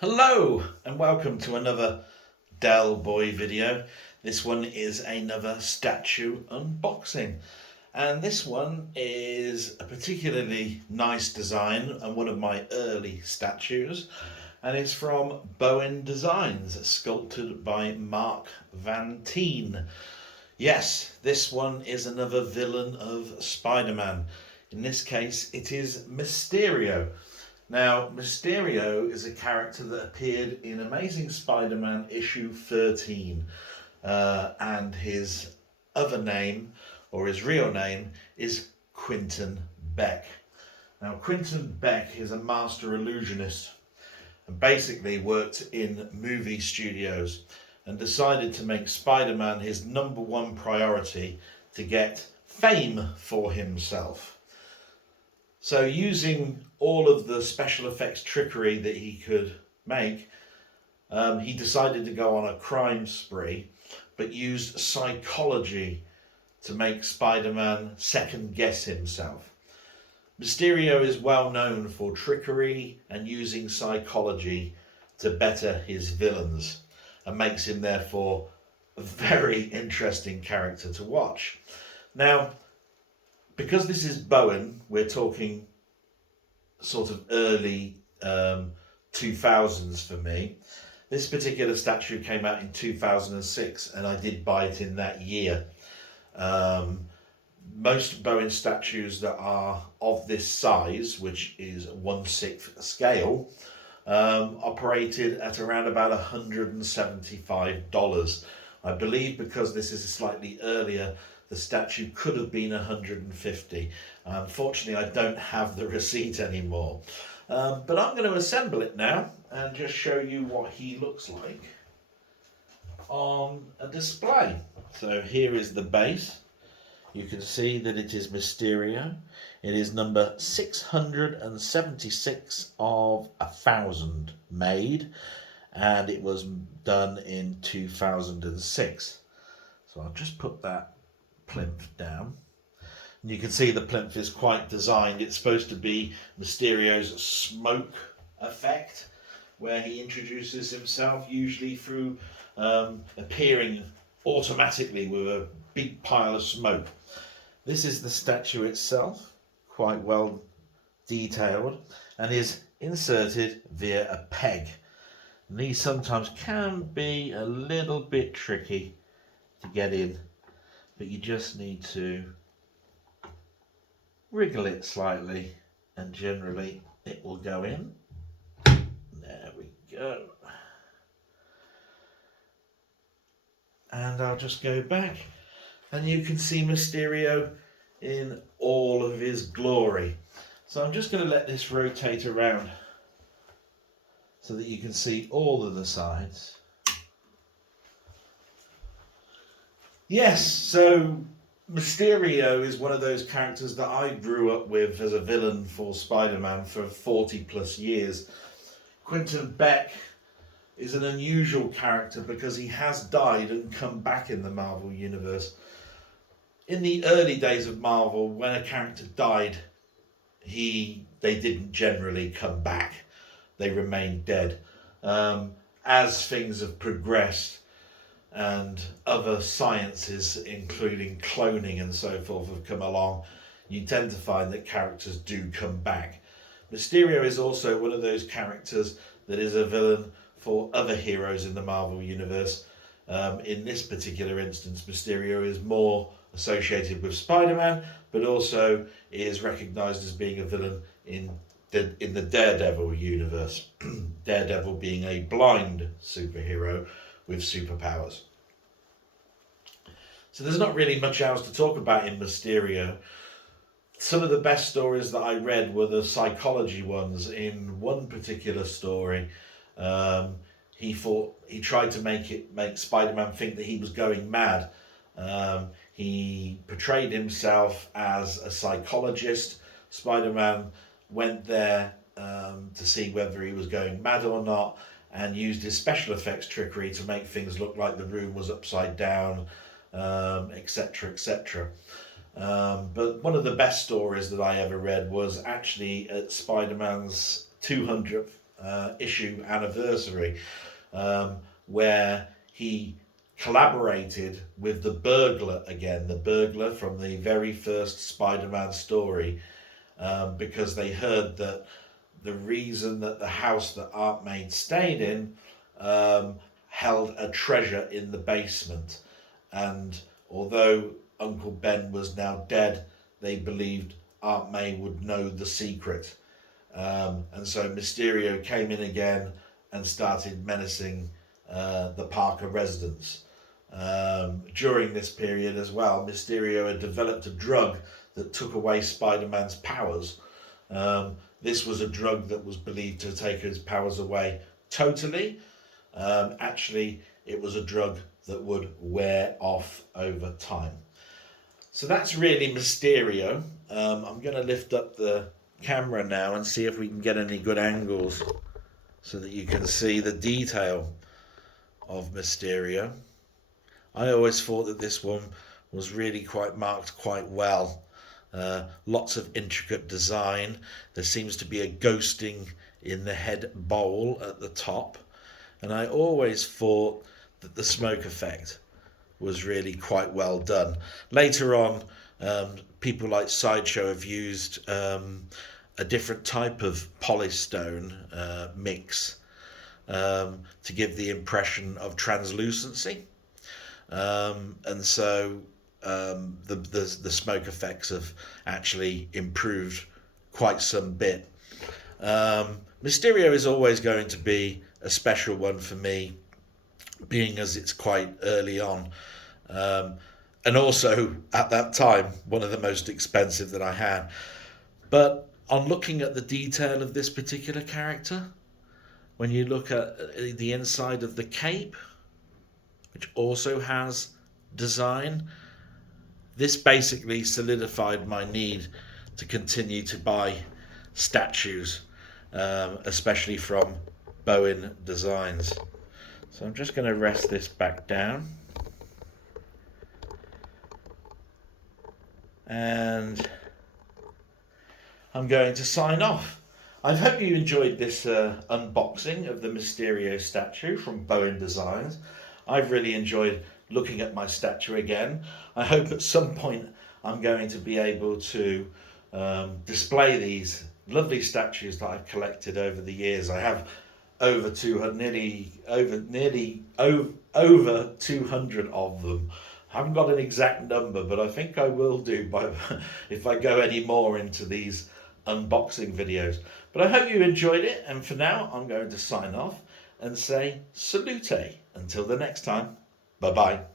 Hello and welcome to another Delboy video. This one is another statue unboxing, and this one is a particularly nice design and one of my early statues, and it's from Bowen Designs, sculpted by Mark Van Teen. Yes, this one is another villain of Spider-Man. In this case it is Mysterio. Now, Mysterio is a character that appeared in Amazing Spider-Man issue 13, and his other name, or his real name, is Quentin Beck. Now, Quentin Beck is a master illusionist and basically worked in movie studios and decided to make Spider-Man his number one priority to get fame for himself. So using all of the special effects trickery that he could make, he decided to go on a crime spree, but used psychology to make Spider-Man second guess himself. Mysterio is well known for trickery and using psychology to better his villains, and makes him therefore a very interesting character to watch. Now, because this is Bowen, we're talking sort of early 2000s for me. This particular statue came out in 2006 and I did buy it in that year. Most Bowen statues that are of this size, which is 1/6 scale, operated at around about $175. I believe because this is slightly earlier, the statue could have been 150. Unfortunately, I don't have the receipt anymore. But I'm going to assemble it now and just show you what he looks like on a display. So here is the base. You can see that it is Mysterio. It is number 676 of 1,000 made, and it was done in 2006. So I'll just put that plinth down, and you can see the plinth is quite designed. It's supposed to be Mysterio's smoke effect, where he introduces himself usually through appearing automatically with a big pile of smoke. This is the statue itself, quite well detailed, and is inserted via a peg. And these sometimes can be a little bit tricky to get in, but you just need to wriggle it slightly and generally it will go in. There we go. And I'll just go back and you can see Mysterio in all of his glory. So I'm just going to let this rotate around so that you can see all of the sides. Yes, so Mysterio is one of those characters that I grew up with as a villain for Spider-Man for 40 plus years. Quentin Beck is an unusual character because he has died and come back in the Marvel Universe. In the early days of Marvel, when a character died, they didn't generally come back. They remained dead. As things have progressed, and other sciences, including cloning and so forth, have come along, you tend to find that characters do come back. Mysterio is also one of those characters that is a villain for other heroes in the Marvel Universe. In this particular instance, Mysterio is more associated with Spider-Man, but also is recognised as being a villain in the Daredevil universe. Daredevil being a blind superhero with superpowers. So there's not really much else to talk about in Mysterio. Some of the best stories that I read were the psychology ones. In one particular story, he tried to make Spider-Man think that he was going mad. He portrayed himself as a psychologist. Spider-Man went there to see whether he was going mad or not, and used his special effects trickery to make things look like the room was upside down, etc., etc. But one of the best stories that I ever read was actually at Spider-Man's 200th issue anniversary, where he collaborated with the burglar again, the burglar from the very first Spider-Man story, because they heard that the reason that the house that Aunt May stayed in held a treasure in the basement. And although Uncle Ben was now dead, they believed Aunt May would know the secret. And so Mysterio came in again and started menacing the Parker residents. During this period as well, Mysterio had developed a drug that took away Spider-Man's powers. This was a drug that was believed to take his powers away totally. Actually, it was a drug that would wear off over time. So that's really Mysterio. I'm going to lift up the camera now and see if we can get any good angles so that you can see the detail of Mysterio. I always thought that this one was really quite marked quite well. Lots of intricate design. There seems to be a ghosting in the head bowl at the top. And I always thought that the smoke effect was really quite well done. Later on, people like Sideshow have used a different type of polystone mix to give the impression of translucency. And so the smoke effects have actually improved quite some bit. Mysterio is always going to be a special one for me, being as it's quite early on, and also at that time one of the most expensive that I had. But on looking at the detail of this particular character, when you look at the inside of the cape, which also has design, this basically solidified my need to continue to buy statues, especially from Bowen Designs. So I'm just going to rest this back down, and I'm going to sign off. I hope you enjoyed this unboxing of the Mysterio statue from Bowen Designs. I've really enjoyed looking at my statue again. I hope at some point I'm going to be able to display these lovely statues that I've collected over the years. I have over 200 of them. I haven't got an exact number, but I think I will do if I go any more into these unboxing videos. But I hope you enjoyed it, and for now I'm going to sign off and say salute until the next time. Bye bye.